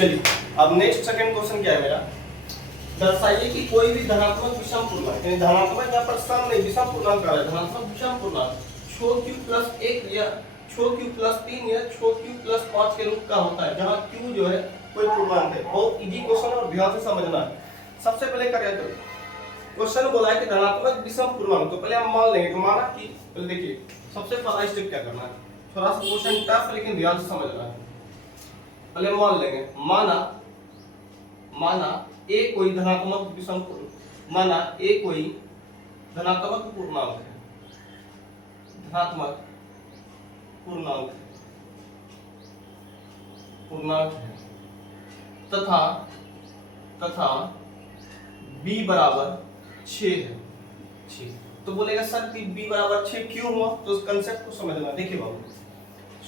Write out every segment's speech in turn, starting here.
चलिए अब next second question क्या है मेरा, दर्शाइए कि कोई भी धनात्मक विषम पूर्णांक, यानी धनात्मक यहाँ पर सम नहीं विषम पूर्णांक का है, धनात्मक विषम पूर्णांक छो क्यू प्लस 1 या छो क्यू प्लस 3 या छो क्यू प्लस 5 के रूप का होता है, जहाँ क्यू जो है कोई पूर्णांक है। बहुत इजी क्वेश्चन और ध्यान से समझना है। सबसे पहले करें तो क्वेश्चन बोला है कि धनात्मक विषम पूर्णांक, तो पहले हम मान लेंगे, तो माना कि पहले देखिए सबसे पहला स्टेप क्या करना है, थोड़ा सा क्वेश्चन टफ है लेकिन ध्यान से समझना है। पहले मान लेंगे, माना ए कोई धनात्मक विषम माना ए कोई धनात्मक पूर्णांक है, धनात्मक पूर्णांक है तथा b बराबर 6 है 6। तो बोलेगा सर कि b बराबर 6 क्यों हुआ, तो उस कंसेप्ट को समझना। देखिए बाबू,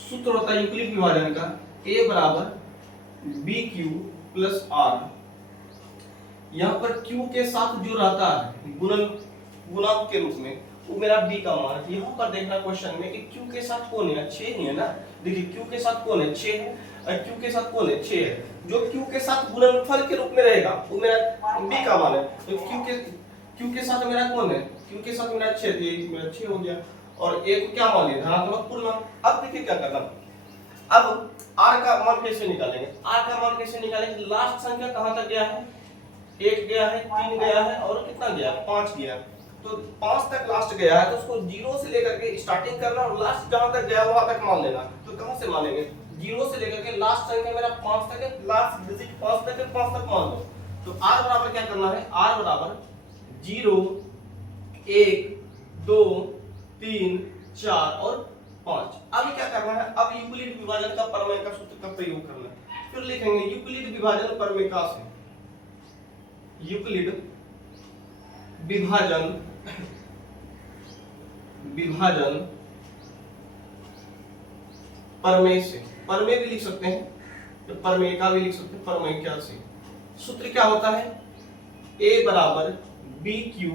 सूत्र होता है यूक्लिड विभाजन का, a बराबर bq प्लस r। यहाँ पर q के साथ जो रहता है गुणक के रूप में, वो मेरा b का मान है। यहाँ पर देखना क्वेश्चन में कि q के साथ कौन है, 6 ही है ना। देखिए q के साथ कौन है, 6 है, और q के साथ कौन है, 6 है। जो q के साथ गुणनफल के रूप में रहेगा वो मेरा b का मान है। तो q के साथ मेरा कौन है, q के साथ मेरा 6, तो ये मेरा 6 हो गया। और a को क्या मान लिया, धनात्मक पूर्णांक। अब देखिए क्या करना, अब r का मान कैसे निकालेंगे, r का मान कैसे निकालेंगे, लास्ट संख्या कहां तक गया है, 1 गया है, 3 गया है और कितना गया, 5 गया। तो 5 तक लास्ट गया है, तो उसको 0 से लेकर के स्टार्टिंग करना और लास्ट जहां तक गया वहां तक मान लेना। तो कहां से मानेंगे, 0 से लेकर के लास्ट संख्या मेरा 5 तक है, लास्ट डिजिट 5 तक है, 5 तक मान लो। तो r बराबर क्या करना है, r बराबर 0 1 2 3 4 और 5। अब क्या करना है, अब यूक्लिड विभाजन का प्रमेय का सूत्र का प्रयोग करना है। फिर लिखेंगे यूक्लिड विभाजन प्रमेय का से, यूक्लिड विभाजन प्रमेय से, प्रमेय भी लिख सकते हैं, तो प्रमेय का भी लिख सकते हैं, प्रमेय क्या से। सूत्र क्या होता है, a बराबर bq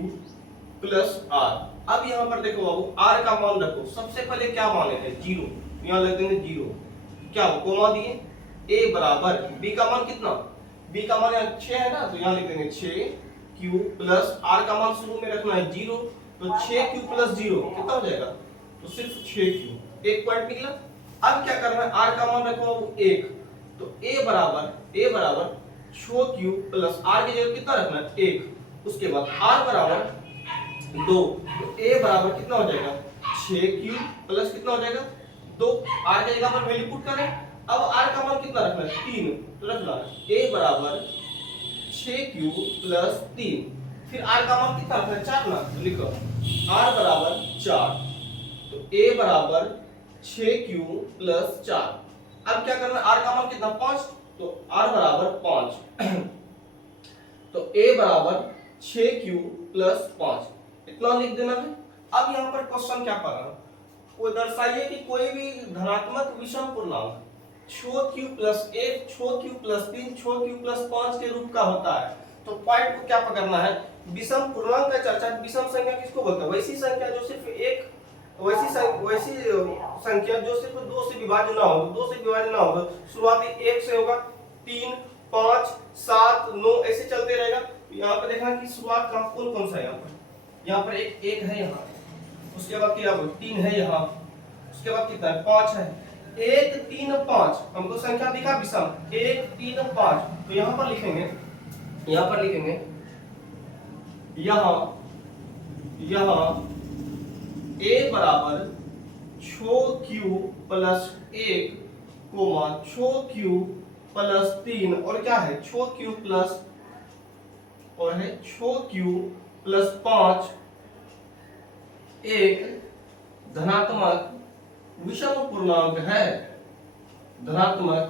प्लस r। अब यहाँ पर देखो बाबू, r का मान रखो, सबसे पहले क्या माने थे, 0, यहाँ लिख देंगे 0, क्या हो कोमा दिए, a बराबर b का मान कितना, b का मान 6 है ना, तो यहाँ लिख देंगे 6q प्लस r का मान शुरू में रखना है 0, तो 6q प्लस 0 कितना हो जाएगा, तो सिर्फ 6q, एक पॉइंट निकला। अब क्या करना है, r का मान रखो 1, तो a बराबर 6q प्लस r की जगह कितना रखना है 1, उसके बाद r बराबर 2, तो a बराबर कितना हो जाएगा 6q प्लस कितना हो जाएगा 2, r की जगह पर वैल्यू पुट करें। अब r का मान कितना रखना है 3, तो रखना है a बराबर 6q प्लस 3, फिर r का मान कितना रखना है 4 ना, तो लिखो r बराबर 4, तो a बराबर 6q प्लस 4। अब क्या करना है, r का मान कितना 5, तो r बराबर 5 तो a बराबर 6q प्लस 5, इतना लिख देना है। अब यहाँ पर क्वेश्चन क्या करना, वो दर्शाइए कि कोई भी धनात्मक विषम पूर्णांक छो क्यू प्लस 1 छो क्यू प्लस 3 छो क्यू प्लस 5 के रूप का होता है। तो पॉइंट को क्या पकड़ना है, विषम पूर्णांक का चर्चा, विषम संख्या किसको बोलते हैं, वैसी संख्या जो सिर्फ एक वैसी संख्या जो सिर्फ 2 से विभाज्य ना हो, 2 से विभाज्य ना हो, शुरुआती 1 से होगा, 3 5 7 9 ऐसे चलते रहेगा। यहाँ पे देखना कि शुरुआत का कौन कौन सा है, यहाँ पर एक है, यहाँ उसके बाद क्या 3 है, यहाँ उसके बाद कितना है 5 है, 1 3 5 हमको संख्या दिखा विषम 1 3 5, तो यहाँ पर लिखेंगे यहाँ a बराबर छो क्यू प्लस 1 कोमा छो क्यू प्लस 3 और क्या है छो क्यू प्लस और है छो क्यू प्लस 5 एक धनात्मक विषम पूर्णांक है, धनात्मक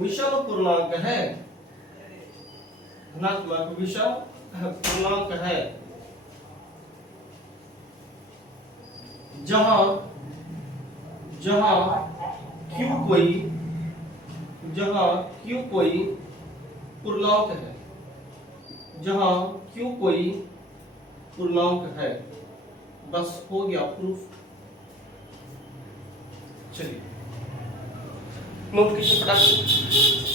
विषम पूर्णांक है, धनात्मक विषम पूर्णांक है, जहां q कोई पूर्णांक है, जहां q कोई पूर्णांक है। बस हो गया प्रूफ। चलिए नोट कीजिए फटाफट।